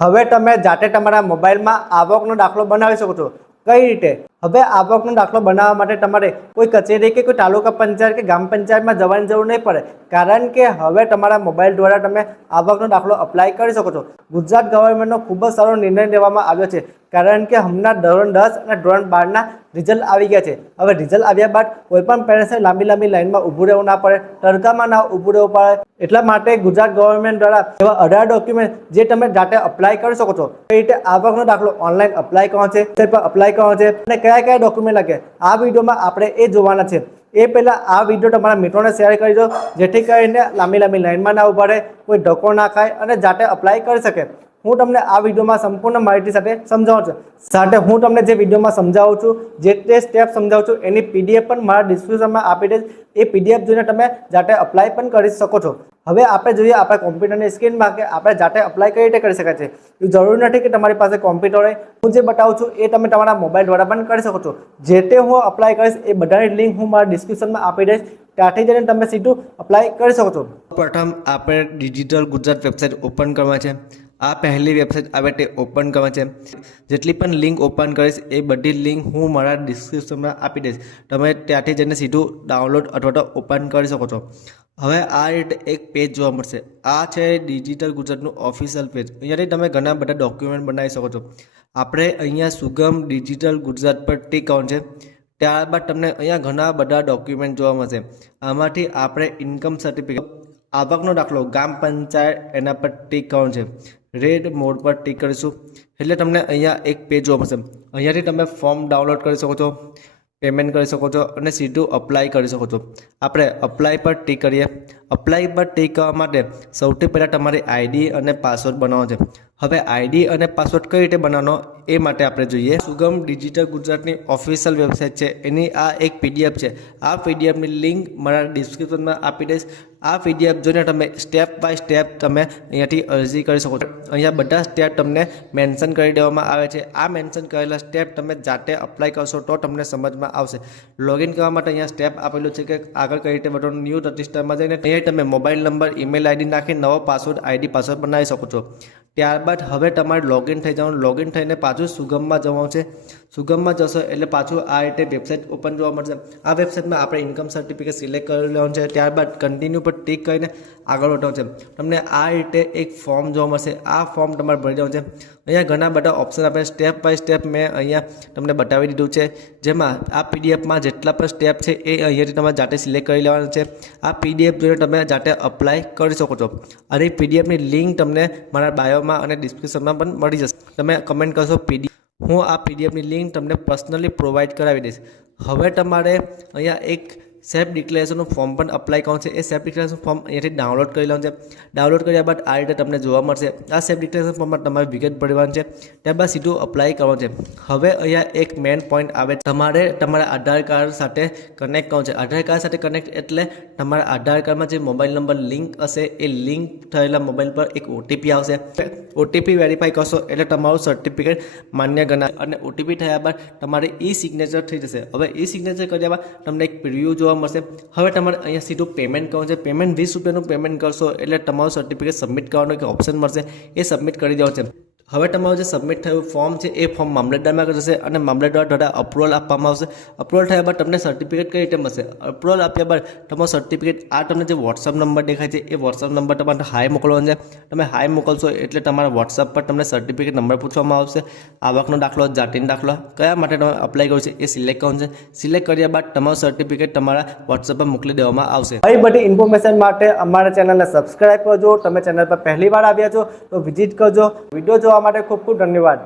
હવે તમે જાતે તમારા મોબાઈલમાં આવકનો દાખલો બનાવી શકો છો। કઈ રીતે? હવે આવકનો દાખલો બનાવવા માટે તમારે કોઈ કચેરી કે કોઈ તાલુકા પંચાયત કે ગ્રામ પંચાયતમાં જવાની જરૂર નહીં પડે, કારણ કે હવે તમારા મોબાઈલ દ્વારા તમે આવકનો દાખલો અપ્લાય કરી શકો છો। ગુજરાત ગવર્મેન્ટનો ખૂબ જ સારો નિર્ણય લેવામાં આવ્યો છે, કારણ કે હમણાં ધોરણ 10 અને ધોરણ 12ના રિઝલ્ટ આવી ગયા છે। હવે રિઝલ્ટ આવ્યા બાદ કોઈપણ પેરેન્ટ્સને લાંબી લાઈનમાં ઊભું રહેવું ના પડે, તડકામાં ના ઊભું રહેવું પડે। એટલા માટે ગુજરાત ગવર્મેન્ટ દ્વારા એવા 18 ડોક્યુમેન્ટ જે તમે જાતે અપ્લાય કરી શકો છો। એ રીતે આવકનો દાખલો ઓનલાઈન અપ્લાય કરવાનો છે, તે પર અપ્લાય કરવાનો છે અને કયા કયા ડોક્યુમેન્ટ લાગે આ વિડીયોમાં આપણે એ જોવાના છે। એ પહેલાં આ વિડીયો તમારા મિત્રોને શેર કરી દો, જેથી કરીને લાંબી લાઈનમાં ના ઊભા રહે, કોઈ ધક્કો ના ખાય અને જાતે અપ્લાય કરી શકે। હું તમને આ વિડીયોમાં સંપૂર્ણ માહિતી સાથે સમજાવું છું। સાથે હું તમને જે વિડીયોમાં સમજાવું છું, જે તે સ્ટેપ સમજાવું છું, એની પીડીએફ પણ મારા ડિસ્ક્રિપ્શનમાં આપી દઈશ। એ પીડીએફ જોઈને તમે જાતે અપ્લાય પણ કરી શકો છો। હવે આપણે જોઈએ આપણા કોમ્પ્યુટરની સ્ક્રીનમાં કે આપણે જાતે અપ્લાય કઈ રીતે કરી શકાય છે। એ જરૂરી નથી કે તમારી પાસે કોમ્પ્યુટર હોય, હું જે બતાવું છું એ તમે તમારા મોબાઈલ દ્વારા પણ કરી શકો છો। જે તે હું અપ્લાય કરીશ એ બધાની લિંક હું મારા ડિસ્ક્રિપ્શનમાં આપી દઈશ, ત્યાંથી જઈને તમે સીધું અપ્લાય કરી શકો છો। પ્રથમ આપણે ડિજિટલ ગુજરાત વેબસાઇટ ઓપન કરવા છે। આ પહેલી વેબસાઇટ આવે તે ઓપન કરવા છે। જેટલી પણ લિંક ઓપન કરીશ એ બધી લિંક હું મારા ડિસ્ક્રિપ્શનમાં આપી દઈશ, તમે ત્યાંથી જઈને સીધું ડાઉનલોડ અથવા તો ઓપન કરી શકો છો। હવે આ રીતે એક પેજ જોવા મળશે। આ છે ડિજિટલ ગુજરાતનું ઓફિશિયલ પેજ। અહીંયાથી તમે ઘણા બધા ડોક્યુમેન્ટ બનાવી શકો છો। આપણે અહીંયા સુગમ ડિજિટલ ગુજરાત પર ટિક કરવાનું છે। ત્યારબાદ તમને અહીંયા ઘણા બધા ડોક્યુમેન્ટ જોવા મળશે। આમાંથી આપણે ઇન્કમ સર્ટિફિકેટ, આવકનો દાખલો, ગ્રામ પંચાયત, એના પર ટિક કરવાનું છે। રેડ મોડ પર ટિક કરીશું એટલે તમને અહીંયા એક પેજ જોવા મળશે। અહીંયાથી તમે ફોર્મ ડાઉનલોડ કરી શકો છો, પેમેન્ટ કરી શકો છો અને સીધું અપ્લાય કરી શકો છો। આપણે અપ્લાય પર ટિક કરીએ। અપ્લાય પર ટિક કરવા માટે સૌથી પહેલાં તમારી આઈડી અને પાસવર્ડ બનાવવાનો છે। હવે આઈડી અને પાસવર્ડ કઈ રીતે બનાવવાનો એ માટે આપણે જોઈએ। સુગમ ડિજિટલ ગુજરાતની ઓફિશિયલ વેબસાઇટ છે, એની આ એક પીડીએફ છે। આ પીડીએફની લિંક મારા ડિસ્ક્રિપ્શનમાં આપી દઈશ। આ પીડીએફ જોઈને તમે સ્ટેપ બાય સ્ટેપ તમે અહીંયાથી અરજી કરી શકો છો। અહીંયા બધા સ્ટેપ તમને મેન્શન કરી દેવામાં આવે છે। આ મેન્શન કરેલા સ્ટેપ તમે જાતે અપ્લાય કરશો તો તમને સમજમાં આવશે। લોગિન કરવા માટે અહીંયા સ્ટેપ આપેલું છે કે આગળ કઈ રીતે વધવાનું, ન્યૂ રજિસ્ટરમાં જઈને અહીંયા તમે મોબાઈલ નંબર, ઈમેલ આઈડી નાખી નવો પાસવર્ડ, આઈડી પાસવર્ડ બનાવી શકો છો। ત્યારબાદ હવે તમારે લોગિન થઈ જવાનું। લોગિન થઈને પાછું સુગમમાં જવાનું છે। સુગમમાં જશો એટલે પાછું આ રીતે વેબસાઇટ ઓપન જોવા મળશે। આ વેબસાઇટમાં આપણે ઇન્કમ સર્ટિફિકેટ સિલેક્ટ કરી લેવાનું છે। ત્યારબાદ કન્ટિન્યુ પર ટિક કરીને આગળ વધવાનું છે। તમને આ રીતે એક ફોર્મ જોવા મળશે। આ ફોર્મ તમારે ભરી દેવાનું છે। અહીંયા ઘણા બધા ઓપ્શન આપણે સ્ટેપ બાય સ્ટેપ મેં અહીંયા તમને બતાવી દીધું છે, જેમાં આ પીડીએફમાં જેટલા પણ સ્ટેપ છે એ અહીંયાથી તમારે જાતે સિલેક્ટ કરી લેવાના છે। આ પીડીએફ જોઈને તમે જાતે અપ્લાય કરી શકો છો। અને પીડીએફની લિંક તમને મારા બાયોમાં અને ડિસ્ક્રિપ્શનમાં પણ મળી જશે। તમે કમેન્ટ કરશો પીડીએફ, હું આ પીડીએફની લિંક તમને પર્સનલી પ્રોવાઈડ કરાવી દઈશ। હવે તમારે અહીંયા એક સેલ્ફ ડિક્લેરેશનનું ફોર્મ પણ અપ્લાય કરવાનું છે। એ સેલ્ફ ડિક્લેરેશન ફોર્મ અહીંયાથી ડાઉનલોડ કરી લેવાનું છે। ડાઉનલોડ કર્યા બાદ આ રીતે તમને જોવા મળશે। આ સેલ્ફ ડિક્લેરેશન ફોર્મમાં તમારે વિગત ભરવાની છે, ત્યારબાદ સીધું અપ્લાય કરવાનું છે। હવે અહીંયા એક મેઇન પોઈન્ટ આવે, તમારે તમારા આધાર કાર્ડ સાથે કનેક્ટ કરવાનું છે। આધાર કાર્ડ સાથે કનેક્ટ એટલે તમારા આધાર કાર્ડમાં જે મોબાઈલ નંબર લિંક હશે એ લિંક થયેલા મોબાઈલ પર એક ઓટીપી આવશે। ઓટીપી વેરીફાઈ કરશો એટલે તમારું સર્ટિફિકેટ માન્ય ગણાય અને ઓટીપી થયા બાદ તમારે ઈ સિગ્નેચર થઈ જશે। હવે ઈ સિગ્નેચર કર્યા બાદ તમને એક પ્રિવ્યૂ જોવા મળશે। હવે તમારે અહીંયા સીધું પેમેન્ટ કરવાનું છે। પેમેન્ટ 20 રૂપિયાનું પેમેન્ટ કરશો એટલે તમારું સર્ટિફિકેટ સબમિટ કરવાનું એક ઓપ્શન મળશે, એ સબમિટ કરી દેવાનું છે। હવે તમારું જે સબમિટ થયું ફોર્મ છે એ ફોર્મ મામલતદારમાં જશે અને મામલતદાર દ્વારા અપ્રુવલ આપવામાં આવશે। અપ્રુવલ થયા બાદ તમને સર્ટિફિકેટ કઈ રીતે મળશે? અપ્રુવલ આપ્યા બાદ તમારું સર્ટિફિકેટ આ તમને જે વોટ્સઅપ નંબર દેખાય છે એ વોટ્સઅપ નંબર તમારે હાઈ મોકલવાનો છે। તમે હાઈ મોકલશો એટલે તમારા વોટ્સઅપ પર તમને સર્ટિફિકેટ નંબર પૂછવામાં આવશે। આવકનો દાખલો, જાતિનો દાખલો કયા માટે તમે અપ્લાય કર્યું છે એ સિલેક્ટ કરવાનું છે। સિલેક્ટ કર્યા બાદ તમારું સર્ટિફિકેટ તમારા વોટ્સઅપ પર મોકલી દેવામાં આવશે। આવી બધી ઇન્ફોર્મેશન માટે અમારા ચેનલને સબસ્ક્રાઇબ કરજો। તમે ચેનલ પર પહેલી વાર આવ્યા છો તો વિઝિટ કરજો। વિડીયો જોવા માટે ખૂબ ખૂબ ધન્યવાદ।